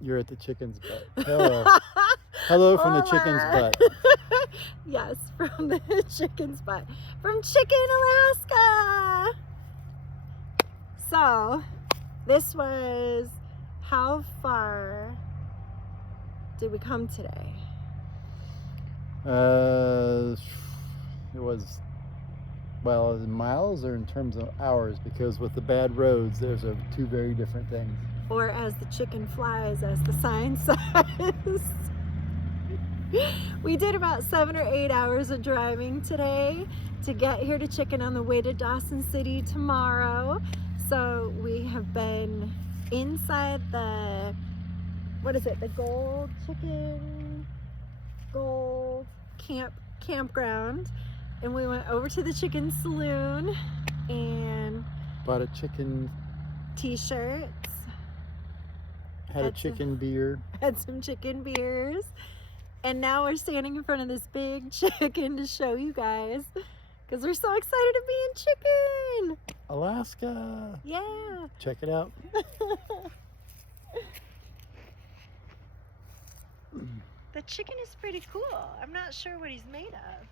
You're at the chicken's butt. Hello. Hello from the chicken's Hola. butt. Yes, from the chicken's butt. From Chicken, Alaska. So, this was, how far did we come today? It was, well, in miles or in terms of hours, because with the bad roads, there's two very different things. Or as the chicken flies, as the sign says. We did about 7 or 8 hours of driving today to get here to Chicken on the way to Dawson City tomorrow. So we have been inside the, what is it, the Gold campground, and we went over to the Chicken Saloon and Bought a chicken, t-shirts, had a chicken beer. had some chicken beers, and now we're standing in front of this big chicken to show you guys because we're so excited to be in Chicken, Alaska. Yeah. Check it out. The chicken is pretty cool. I'm not sure what he's made of.